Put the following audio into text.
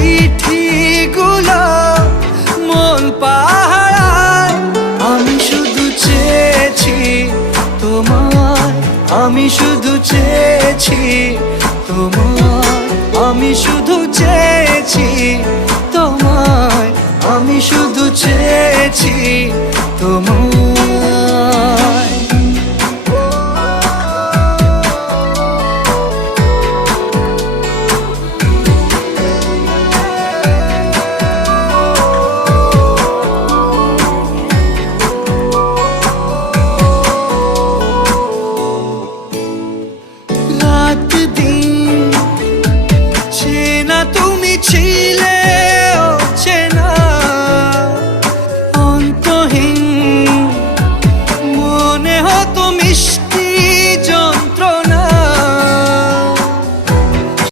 চিঠিগুলো মন পাহারায়। আমি শুধু চেয়েছি তোমায়, আমি শুধু চেয়েছি তোমায়, আমি শুধু চেয়েছি তোমায়, আমি শুধু চেয়েছি তোমায়।